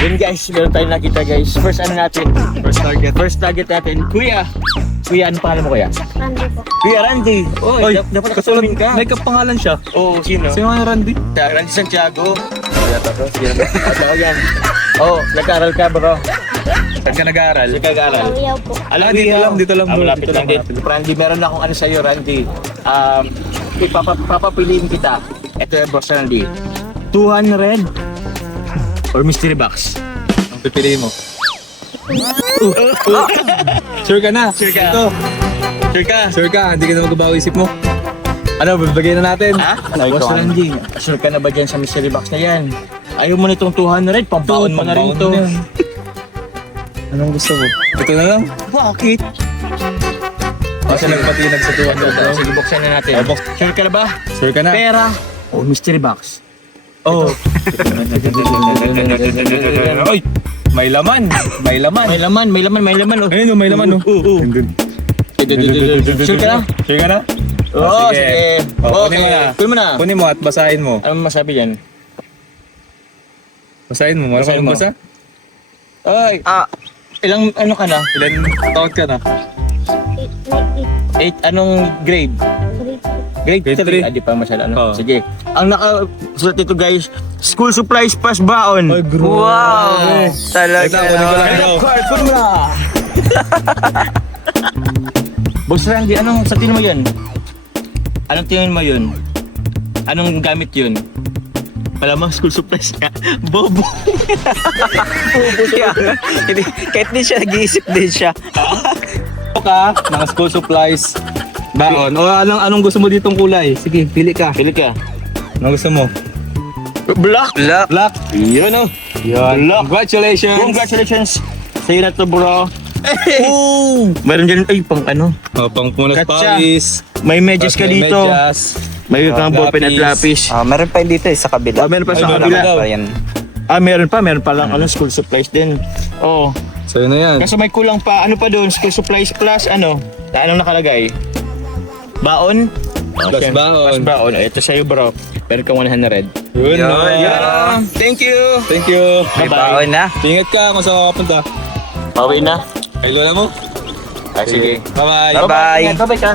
Yun guys, meron tayong nakita guys. First ano natin? First target natin. Kuya, ano pangalan mo kuya? Randy po. Kuya Randy. Oy, Dapat kasalamin ka. may kapangalan siya. Oo, sino? Sino nga yung Randy? Randy Santiago. Ito yan. Nag-aaral ka bro. Saan ka nag-aaral? Saan ka nag-aaral? Kawiyaw po. Dito lang, bro. Malapit lang din. Randy, meron akong ano sa'yo Randy. Papapiliin kita. Ito yung boss Randy. 200 or mystery box? Ang pipiliin mo. Sure ka na? Sure ka? Ito. Sure ka? Hindi ka na magbabago isip mo. Ano, babagay na natin? Ha? Boss Randy, sure ka na ba dyan sa mystery box na yan? Ayaw mo nitong 200, pambaon mo na rin to. Anong gusto mo? Ito na lang. Bakit? Kasi nagpatinag sa 200 bro. Sige, buksan na natin. Sure ka na ba? Sure ka na? Pera o mystery box? Oh. Oy! May laman. May laman. Oh. Ayun, may laman oh. Sure ka na? Sure ka na? Oo, sige. Kunin mo na. Kunin mo na. Kunin mo at basahin mo. Ano masabi yan? Basahin mo. Basahin Marunong mo. basa? Ay, ilang ano ka na? Ilan taon ka na? 8, anong grade? Grade Grade 3. three. Di pa masyado ano. Oo. Sige. Ang nakasulat dito guys, school supplies plus baon. bro. Wow! Talaga. Ito, kunin ko lang ito. Kunin mo na. Boss Randy, anong sa tingin mo yun? Anong tingin mo yun? Anong gamit yun? Malamang school supplies ka. Bobo. Kahit din siya, nag-iisip din siya. Ka ng school supplies. Baon. O anong gusto mo ditong kulay? Sige, pili ka. Pili ka. Anong gusto mo? Black. Black. Yun o. Yun. Black. Congratulations. Congratulations. Sa'yo na to bro. Oh! Meron dyan, ay pang ano. Oh, pang punas Katsa. pawis. May medyas ka May dito. medyas. May kang ballpen at lapis. Meron pa dito sa kabila. Meron pa sa Ay, kabila. daw. Yan. Meron pa lang ano, school supplies din. Oo. Sa'yo na yan. Kaso may kulang pa, ano pa doon, school supplies plus ano? Anong nakalagay? Baon? Plus baon. Plus baon. Ito sa'yo bro. Meron kang 100. Yun. Yeah. Thank you. Thank you. May Bye-bye. baon na. Ingat ka kung saan ka kapunta. Pauwi na. Kay lola mo. Ah, sige. Bye-bye. Bye-bye. Bye-bye ka.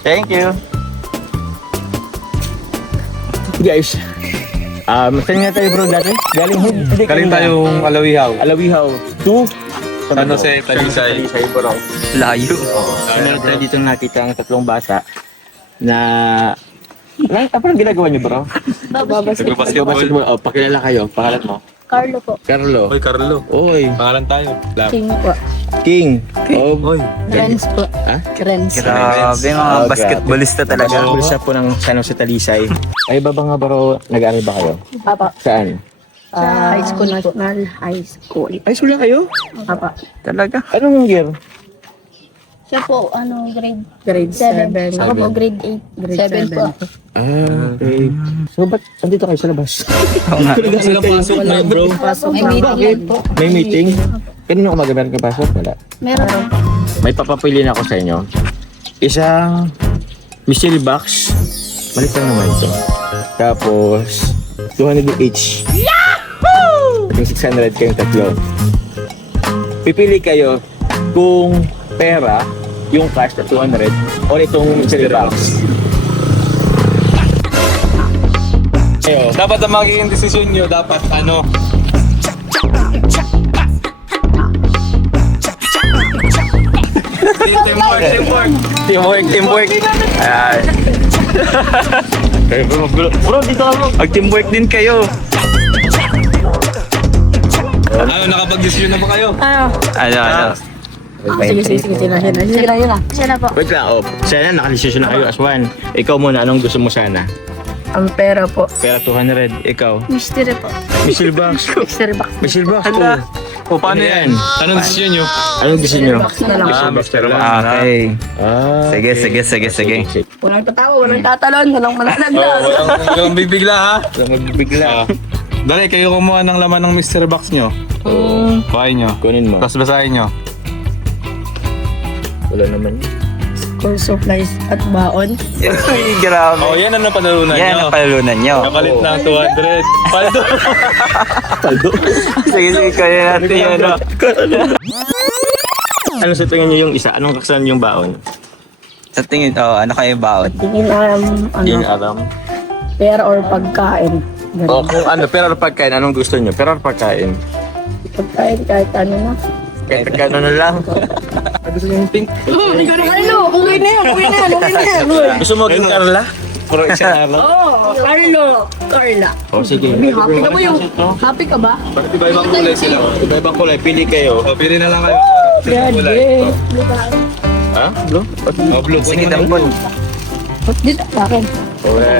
Thank you. Guys, saan nga tayo bro dati? Galing tayong Alawihaw. Alawihaw. To? San Jose, Talisay. Talisay bro. Layo. Meron tayo dito nakita ang tatlong bata na... Ano ang ginagawa niyo bro? Nagbabasketball. Oh, pakilala kayo. Pangalan mo? Carlo po. Carlo. Oy, Carlo. Oy. Pangalan tayo. Lab. King po. King. Oh, Oy. Renz po. Ha? Renz. Grabe mga basketballista talaga. Bulsa po ng San Jose Talisay. Ay, ba nga bro, nag-aaral ba kayo? Papa. Saan? High school national. High school. Ay, sula kayo? Papa. Talaga. Anong year? Siya po, grade 7. Ako po, grade 8. Grade 7 po. Okay. So, ba't andito kayo sa labas? Oo nga. Sila pasok na bro. May meeting po. May meeting? Kanina umaga meron ka pasok? Wala. Meron. May papapili na ako sa inyo. Isang mystery box. Balik lang naman ito. Tapos, 200 each. Yahoo! 600 kayong tatlo. Pipili kayo kung pera, yung cash na 200, o itong mystery box. Kayo. Dapat ang magiging desisyon nyo, dapat ano? Teamwork. Ayan. Bro, dito ako. Mag-teamwork din kayo. Ano, nakapag-desisyon na ba kayo? Ano. Sige. Siya na po. Wait lang, sana nakalisisyon na kayo as one. Ikaw muna, anong gusto mo sana? Ang pera po. Pera 200, ikaw. Mystery po. Mystery box. Mystery box. Mystery box. Hala. O, paano yan? Anong desisyon nyo? Anong gusto nyo? box na lang. Mystery box. Okay. Ah, Sige. Walang tatawa, walang tatalon, walang mananagdag. Walang bibigla ha? Walang magbibigla. Dali, kayo kumuha ng laman ng mystery box nyo. Kuhain nyo. Kunin mo. Tapos basahin nyo. Wala naman. school supplies at baon. Uy, grabe. Oh, yan ang napanalunan Yan nyo. ang palunan nyo. Kapalit ng 200. Paldo. Sige, sige, kaya natin yun. Ano? Ano sa tingin niyo yung isa? Anong kaksan yung baon? Sa tingin, ano kayo baon? Tingin Yung alam. pera or pagkain. O kung ano, pero pagkain, anong gusto niyo? Pero pagkain. Pagkain kahit ano na. Kahit pagkano na lang. Gusto nyo yung pink? Hindi ko naman ano, uwi na yan. Gusto mo maging Carla? Puro isang araw. Oh, Carla. O sige. Happy ka ba yung? Happy ka ba? Bakit iba-ibang kulay sila? Iba-ibang kulay, pili kayo. O, pili na lang kayo. Grabe. Ha? Blue? O, blue. Sige, Kunin mo na tampon. Dito sa akin.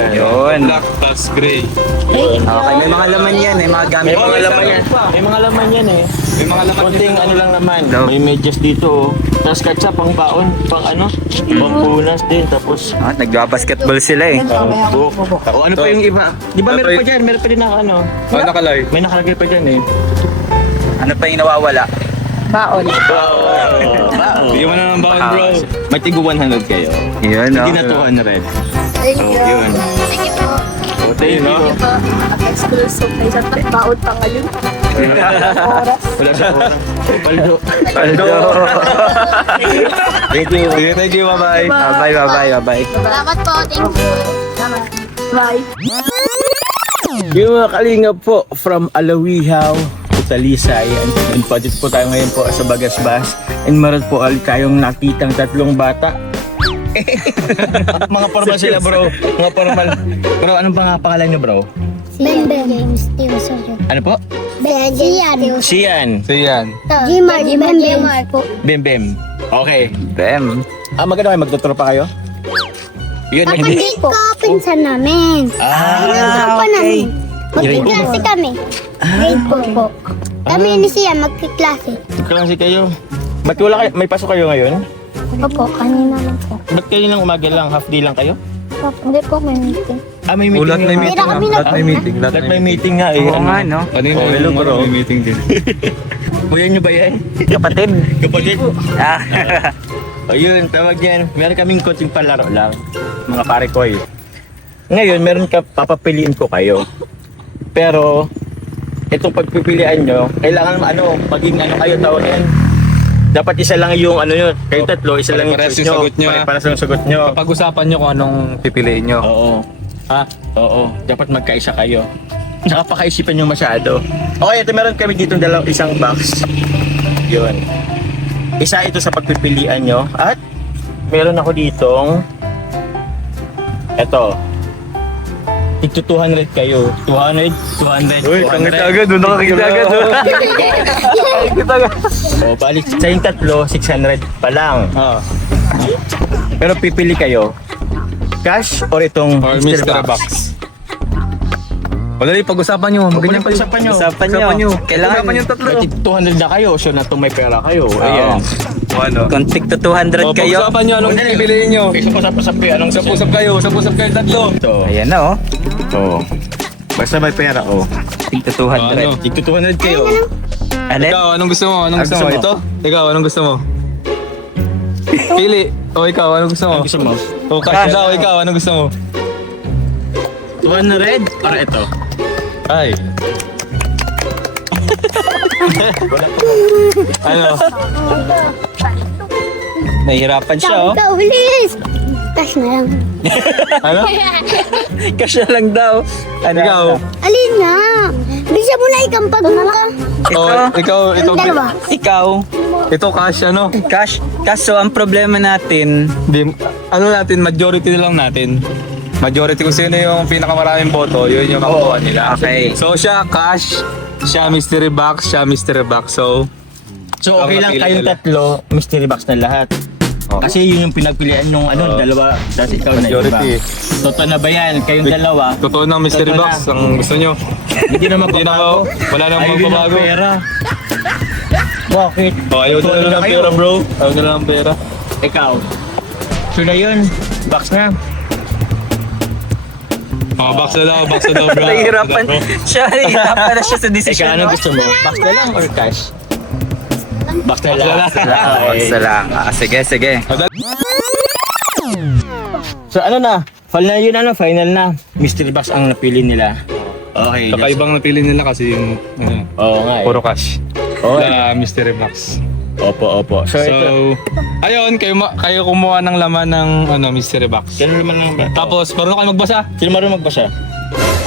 Yun. Black plus gray. Okay, may mga laman yan, may mga gamit. May mga laman yan. May mga laman yan eh. May mga laman. Konting ano lang naman. No. May medyas dito. Tapos katsa pang baon, pang ano, pang punas din. Tapos Ah, nagbabasketball sila eh. book. O ano pa yung iba? Di ba meron pa dyan? Meron pa din na ano. Ano nakalay? May nakalagay pa dyan eh. Ano pa yung nawawala? Baon. Bigyan mo na ng baon, bro. May tigo 100 kayo. Yun, Hindi no? na 200. Thank So, yun. Thank you po. O, thank you. At school supplies at baon pa ngayon. Wala sa oras. Paldo. Paldo. Thank you. Sige, thank you, bye-bye. Bye-bye, bye-bye, bye-bye. Salamat po. Thank you. Salamat. Bye. Yung mga kalingap po from Alawihaw to Talisay. And budget po tayo ngayon po sa Bagasbas. And meron po ulit tayong nakitang tatlong bata. Mga formal sila bro. Mga formal. Bro, anong pangalan niyo bro? James Stevenson. Ano po? Sian. Sian. So, yan. Jimar po. Bim Bim. Okay. Bem. Maganda kayo, magtutropa kayo? Yun, Kapatid ko, pinsan namin. Tropa namin. Magkiklase kami. Grade 4 po. Kami ni Sian, magkiklase. Klase kayo. Ba't wala kayo? May pasok kayo ngayon? Opo, kanina lang po. Ba't kayo ng umaga lang? Half day lang kayo? Hindi po, may meeting. May meeting. Ulat may yung- meeting. Kami Lahat may meeting. Lahat may meeting nga eh. Oo nga, no? Kanina Oh, hello, yung bro. may meeting din. Kuya nyo ba yan? Kapatid. Kapatid? Ah. Ayun, tawag yan. Meron kaming coaching palaro lang. Mga pare ko eh. Ngayon, meron ka, papapiliin ko kayo. Pero, itong pagpipilian nyo, kailangan maging kayo tawagin. Dapat isa lang yung yun. Kayo tatlo, isa lang yung Pare-pares choice yung sagot nyo, ha? Pare-pares yung sagot nyo. Pag-usapan nyo kung anong pipiliin nyo. Oo. Ha? Oo. Dapat magkaisa kayo. Tsaka pakaisipan nyo masyado. Okay, ito meron kami dito isang box. Yun. Isa ito sa pagpipilian nyo. At meron ako ditong eto. Ito 200 kayo. 200, 200, 200. doon nakakita agad. O, balik sa yung tatlo, 600 pa lang. Ah. Pero pipili kayo. Cash or itong Or Mr. Box. O dali, pag-usapan nyo. Maganyan pa Pag-usapan nyo. Usapan nyo. Kailangan. Pag-usapan yung tatlo. 200 na kayo, so na may pera kayo. Ayan. Kung tig to 200 O, kayo. pag-usapan nyo anong pipiliin nyo. Usap-usap kayo. Anong Usap-usap kayo. Usap-usap kayo tatlo. Ito. Ayan na, oh. Ito. Basta may pera ko. Tig to 200. Ano? Ito 200 kayo. Alin? Ikaw, anong gusto mo? Anong Anong gusto mo? gusto mo? Ito? Ikaw, anong gusto mo? Pili. O ikaw, anong gusto mo? Anong gusto mo? O kasi daw, ikaw, anong gusto mo? 200 or ito? Ay. Ano? Nahihirapan siya, oh. Ikaw, bilis! Cash na lang. Ano? Cash na lang daw. Ano? Ikaw. Alin nga? Bisa mo na ikampag mo ka. Ikaw, ito. Ang dalawa. Ikaw. Ito cash, ano? Cash. Kaso, ang problema natin, Di, ano natin, majority na lang natin. Majority kung sino yung pinakamaraming boto, yun yung makukuha nila. Okay. So siya cash, siya mystery box, siya mystery box. So, So okay lang Napili kayong nila. tatlo, mystery box na lahat. Oo. Kasi yun yung pinagpilian nung dalawa, tapos ikaw na iba. Majority. Totoo na ba yan? Kayong dalawa? totoo ng mystery Totoo box, na. ang gusto nyo. Hindi na Hindi na magbabago. wala nang Ayaw yun ng magbabago. pera. Bakit? Oh, ayaw Totoo na lang ng kayo. pera, bro. Ayaw na lang ng pera. Ikaw. So na yun. Box na. Oh, box na daw, bro. nahihirapan siya. Nahihirapan na siya sa Ikaw, decision. ano gusto mo? Box na lang or cash? Box na lang. Box na lang. Basta lang. Sige, sige. So ano na? Final na. Mystery box ang napili nila. Okay. Kakaibang napili nila kasi yung Oo nga eh. puro cash. Oo. Na mystery box. Opo. So, ito. So, ayun, kayo kumuha ng laman ng mystery box. Sino naman ang bata? Tapos, marunong kayo magbasa? Sino marunong magbasa?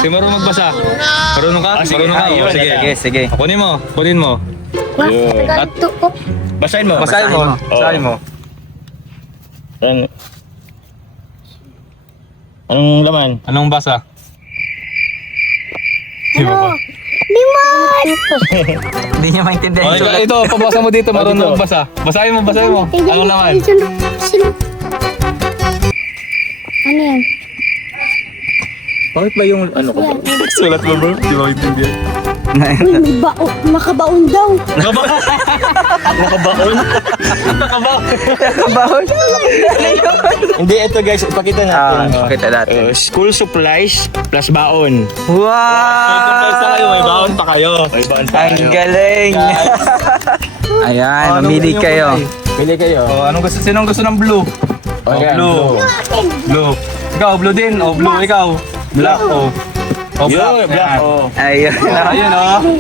Si marunong magbasa? Marunong ka? Ah, sige. Marunong ka? Ah, yun. O, sige. Sige, sige. Kunin mo. Yun. Ganto po. Basahin mo. Basahin mo. Oo. Basahin mo. Anong laman? Anong basa? Di ba? Limon! Hindi niya maintindihan. Okay, ito, pabasa mo dito, marunong dito. magbasa. Basahin mo. Anong laman? Ano yan? Bakit ba yung ano ko? Sulat mo bro, di ba maintindihan? Uy, may makabaon daw. Nakabaon? Bahon. Hindi, ito guys, ipakita natin. Kita natin. School supplies plus baon. Wow! May baon pa kayo. May baon pa Ang galing. Ayan, mamili kayo. Pili kayo. Sinong gusto ng blue? Oh, yan, blue. Blue. Ikaw, blue din. O, blue. Ikaw. Black. O, Yun, black. Oh. Ayun. Ayun, o.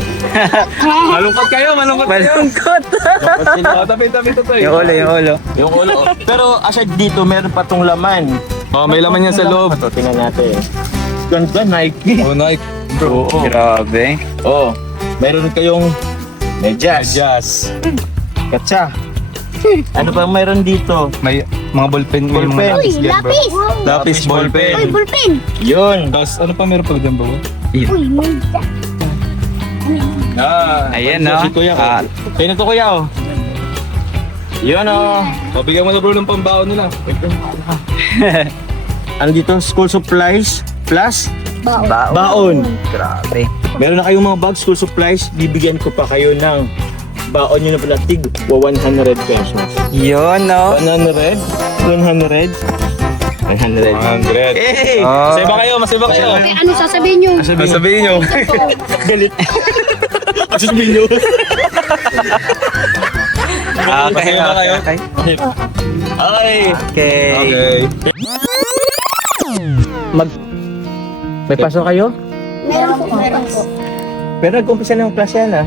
Malungkot kayo. Malungkot. Tabi. Yung ulo. Yung ulo. Pero aside dito, meron pa tong laman. Oh, may laman yan sa loob. Ito, tingnan natin. Ganda, Nike. Oh, Nike. Oo. Grabe. Oh, meron kayong medyas. Adjust. Katsa. Ano pa meron dito? May mga ballpen. May Ballpen. mga Uy, lapis! Lapis, Uy, ballpen. ballpen! Yun. Tapos, ano pa meron pa dyan ba? Uy, may... Ayan, no? Si Kuya. Ah. Sino to kuya oh? Yun oh. O, bigyan mo na bro ng pambaon nila. Ano dito? School supplies plus baon. Grabe. Meron na kayong mga bag, school supplies. Bibigyan ko pa kayo ng baon nyo na pala tig 100 pesos. Yun, no? 100? 100? 100. 100. Hey! Oh. Masaya ba kayo? Okay, ano sasabihin nyo? Sabihin nyo. Galit. Sasabihin nyo. Okay, Masaya ba kayo? okay. Ay! Okay. May pasok kayo? Meron po. Pero nag-umpisa na yung klase yan ah.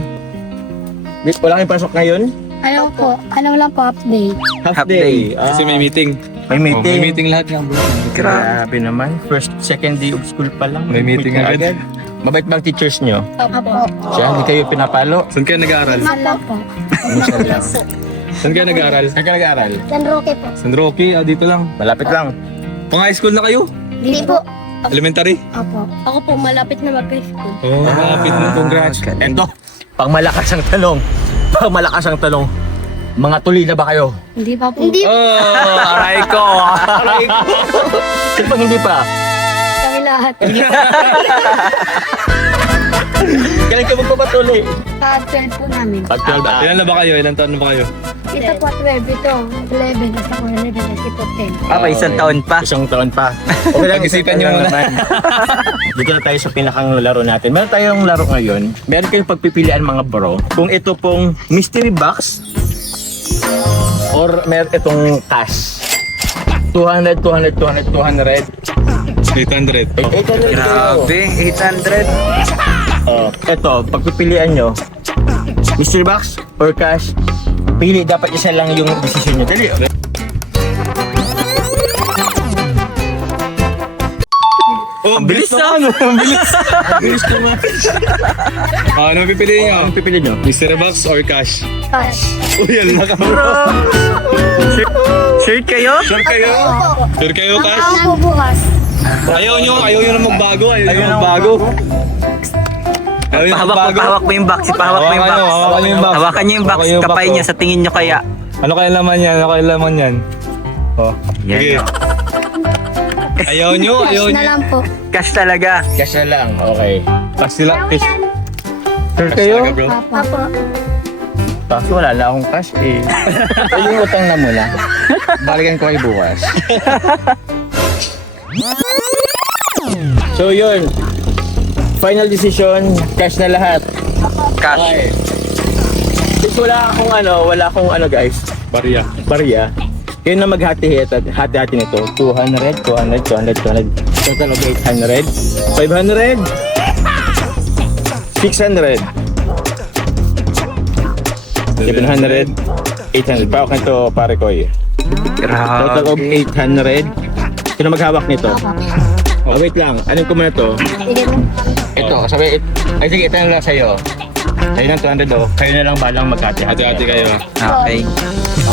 Wala kayong pasok ngayon? Ano lang po, update. Half Half day. day. Kasi may meeting. May Oh, meeting. may meeting lahat yan bro. Grabe naman. First, second day of school pa lang. May meeting na agad. Mabait ba ang teachers nyo? Opo. Siya, hindi kayo pinapalo? Saan kayo nag-aaral? Isa po. Minsan lang. Saan kayo nag-aaral? Saan ka nag-aaral? San Roque po. San Roque, dito lang. Malapit lang. Pang high school na kayo? Hindi po. Elementary? Opo. Ako po, malapit na mag-school. Oh, malapit na. Congrats. Eto, pang malakas ang tanong. Pang malakas ang tanong. Mga tuloy na ba kayo? Hindi pa po. Hindi Oh, aray ko. Aray ko. Sino pang hindi pa? kami lahat. Kailan ka magpapatuloy? Pa-12 po namin. Pag 12 ba? Ilan na ba kayo? Ilan taon na ba kayo? Ito po 12, ito 11, kasi ako 11, kasi po 10. Pa, isang taon pa. Isang taon pa. Okay lang, Pag-isipan isang nyo taon muna. naman. Dito na tayo sa pinakang laro natin. Meron tayong laro ngayon. Meron kayong pagpipilian mga bro. Kung ito pong mystery box or meron itong cash. 200, 200, 200, 200. 800. 800 Grabe, 800. Oh, ito, pagpipilian nyo, mystery box or cash, pili, dapat isa lang yung decision nyo. Dali. Oh, ang bilis na. Ang bilis naman. Ano pipiliin nyo? Ang pipili nyo? Mystery box or cash? Cash. Uy, yan na ka bro. Sure kayo? Sure kayo? Sure kayo, cash? Ako po bukas. Ayaw nyo na magbago. Ayaw nyo magbago. Ayaw nyo magbago. Pahawak mo yung box. Pahawak mo yung box. Hawakan nyo yung box. Hawakan nyo yung box. Hawakan nyo yung box, Kapay oh. niya sa tingin nyo kaya. Ano kaya laman yan? Ano kaya laman yan? Oh, Yan, sige. oh. Ayaw nyo? Ayaw Cash na nyo? lang po. Cash talaga. Cash na lang, okay. Cash sila. Cash. Sure Cash kayo? talaga, bro. Apo. Kaso wala na akong cash eh. Yung utang na muna. Balikan ko kayo bukas. So yun. Final decision, cash na lahat. Cash. Okay. Since wala akong ano guys, Barya. barya. Kayo na hati-hati nito. 200, 200, 200, 200. Total of 800. 500. 600. 700. 800. Pawak nito, pare ko eh. Total of 800. Sino maghawak nito? Oh, wait lang. Anong ko muna to? Ito, sabi, ay sige, ito na lang sa'yo. Sa'yo ng 200 oh. Kayo na lang balang magkati. Hati-hati kayo. Okay.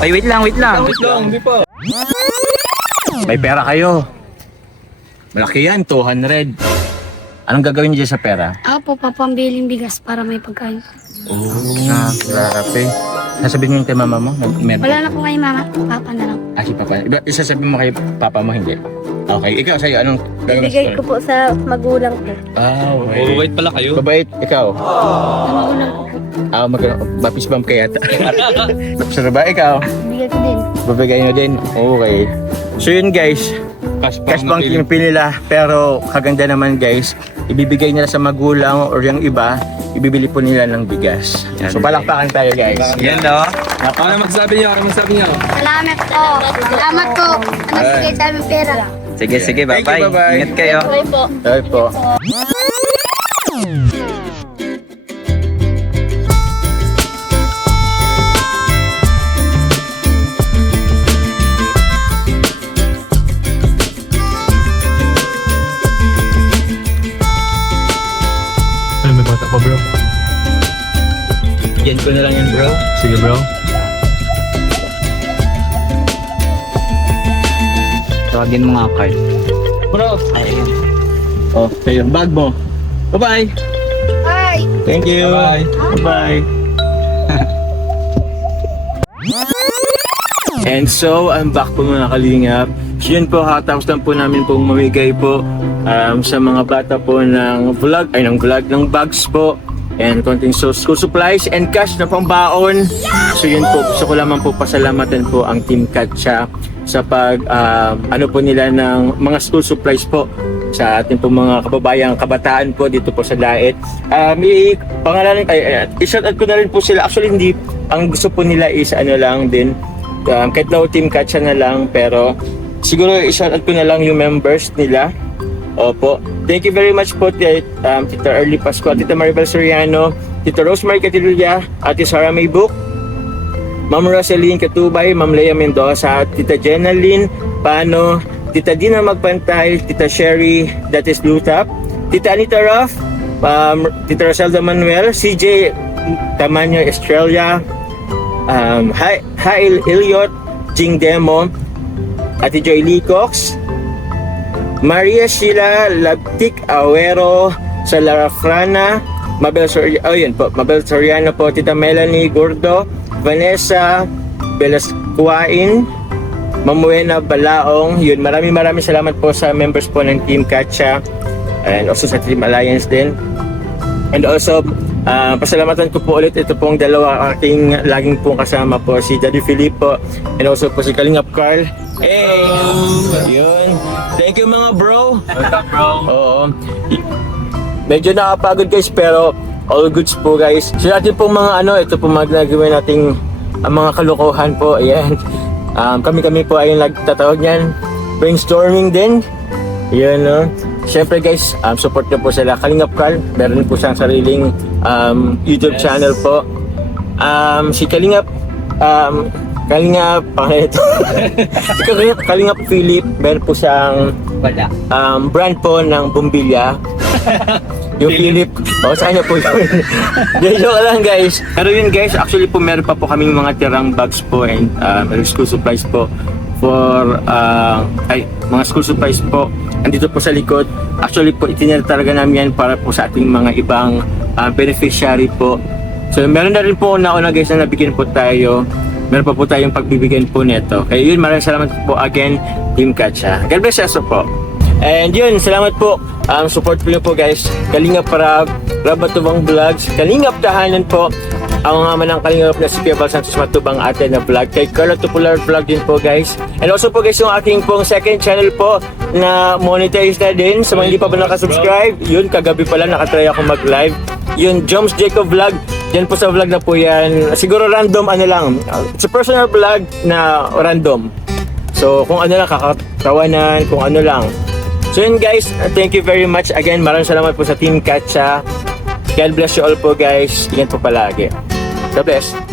Ay, wait lang. Wait lang, hindi pa. May pera kayo. Malaki yan, 200. Anong gagawin niyo dyan sa pera? Ako po, papambiling bigas para may pagkain. Grabe. Sasabihin mo yung kay mama mo? Meron. Wala na po kay mama, papa na lang. Ah, si papa. Iba, isasabihin mo kay papa mo, hindi? Okay, ikaw sa'yo, anong gagawin Bigay ko po sa magulang ko. Ah, okay. Overweight pala kayo. Babait, ikaw. Sa magulang ko po. Ah, bapis bump kaya. Tapos na ba, ikaw? Bigay ko din. Babigay nyo din? Okay. So yun guys, cash bank yung pinila. Pero kaganda naman guys, ibibigay nila sa magulang or yung iba, ibibili po nila ng bigas. So palakpakan tayo guys. Yan, no? Ano magsabi niyo? Salamat po. Salamat po. Ano bigay sa aming pera? Sige, sige, Thank you, bye-bye. bye-bye. Ingat kayo. Okay po. Sorry po. Ay, may bata pa bro. Yan ko na lang yun bro. Sige bro. Tawagin mo nga, Carl. Bro. Ayun. Oh, sa'yo. Bag mo. Bye-bye. Bye. Thank you. Bye. Bye. And so, I'm back po mga kalingap. So yun po, katapos lang po namin pong mamigay po sa mga bata po ng ng bags po and konting school supplies and cash na pambaon. So yun po, gusto ko lamang po pasalamatan po ang Team Katsa sa pag ano po nila ng mga school supplies po sa ating po mga kababayang kabataan po dito po sa Daet. Pangalanan i-shout out ko na rin po sila. Actually hindi, ang gusto po nila is ano lang din, kahit na Team Katsa na lang, pero siguro i-shout out ko na lang yung members nila. Opo. Thank you very much po Tita Early Pascual, Tita Maribel Soriano, Tita Rosemary Catilla, Ate Sarah Maybuk, Ma'am Rosaline Katubay, Ma'am Lea Mendoza, Tita Jenaline Pano, Tita Dina Magpantay, Tita Sherry Datis Lutap, Tita Anita Ruff, Tita Roselda Manuel, CJ Tamanyo Estrella, Hail Iliot, Jing Demo, Ate Joy Lecox, Maria Sheila Labtik Awero, Salara Frana, Mabel Soriano po, Tita Melanie Gordo, Vanessa Velasquain, Mamuena Balaong. Yun, maraming salamat po sa members po ng Team Katsa and also sa Team Alliance din. And also, pasalamatan ko po ulit ito pong dalawa aking laging pong kasama po, si Daddy Filippo and also po si Kalingap Carl. Hey! Yun. Thank you mga bro. Welcome bro. Oo. Medyo nakapagod guys pero all goods po guys. So natin pong mga ito po magagawin nating mga kalokohan po. Ayan. Kami po ay nagtatawag niyan. Brainstorming din. Yan no. Siyempre guys, support nyo po sila. Kalingap Carl, meron po siyang sariling YouTube channel po. Si Kalingap Kalingap Philip, meron po siyang brand po ng bumbilya. Yung Philip, sa kanya po yun. Joke lang guys. Pero yun guys, actually po meron pa po kaming mga tirang bags po and school supplies po for mga school supplies po. Andito po sa likod. Actually po itinira talaga namin yan para po sa ating mga ibang beneficiary po. So meron na rin po nauna guys na nabigyan po tayo. Meron pa po tayong pagbibigyan po nito. Kaya yun, maraming salamat po again, Team Katsa. God bless us po. And yun, salamat po. Support po po guys. Kalingap Rab, Rabatubang Vlogs, Kalingap Tahanan po. Ang mga manang Kalingap na si Pia Val Santos Matubang ate na vlog. Kay Carlo Tupular Vlog din po guys. And also po guys, yung aking pong second channel po na monetize na din. Sa mga hindi pa ba nakasubscribe, yun, kagabi pala nakatry ako mag-live. Yun, Joms Jacob Vlog. Yan po sa vlog na po yan. Siguro random lang. It's a personal vlog na random. So, kung ano lang, kakatawanan, kung ano lang. So yun guys, thank you very much. Again, maraming salamat po sa Team Katsa. God bless you all po guys. Ingat po palagi. God bless.